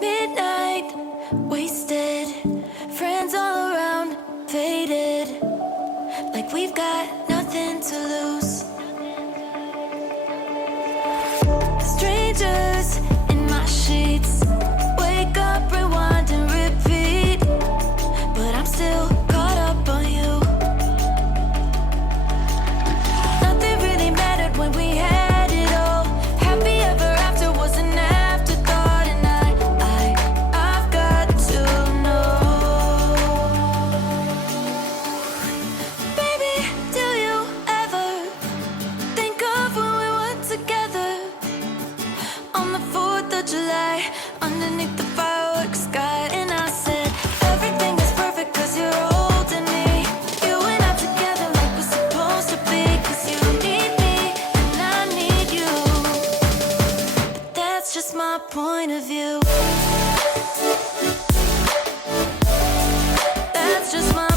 Midnight, wasted, friends all around, faded, like we've got nothing to lose. Strangers in my sheets, wake up, rewind and repeat, but I'm still caught up on you. Nothing really mattered when we had it all. Happy ever after was an afterthought, and I've got to know. Baby, do you ever think of when we were together on the 4th of July, underneath the fireworks sky? And I said, everything is perfect 'cause you're holding me. You and I together like we're supposed to be, 'cause you need me and I need you. But that's just my point of view. That's just my